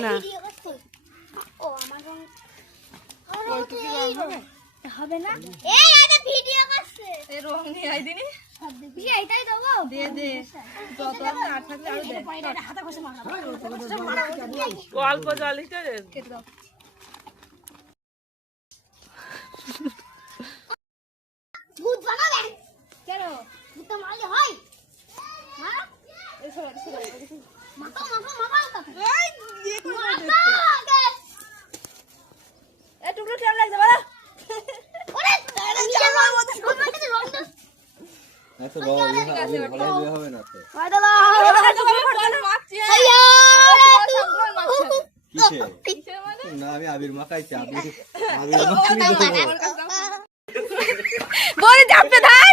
না ও আমার রং হবে না এই এটা ভিডিও করছে এই রং নিয়ে আই দিনি সব দেখবি এইটাই দেবো দে দে যত আছে আর থাকলে আরো দে এটা হাতে বসে মারলাম অল্প জল হিসেবে কেটে দাও দুধ বানাবেন কেন দুধ তো মারলে হয় মারো এসো মাখো তাতে এই দিয়ে করে মাখো এ টুকরো কেমন লাগছে বলো ওরে নিজে রং মতো আমার কাছে রং দাও এত রং ভালো হবে না তো হয় দাদা মাখছি কিসে না আমি আবির মাখাইছি আবির মাখাইনি তো বলে চাপতে থাক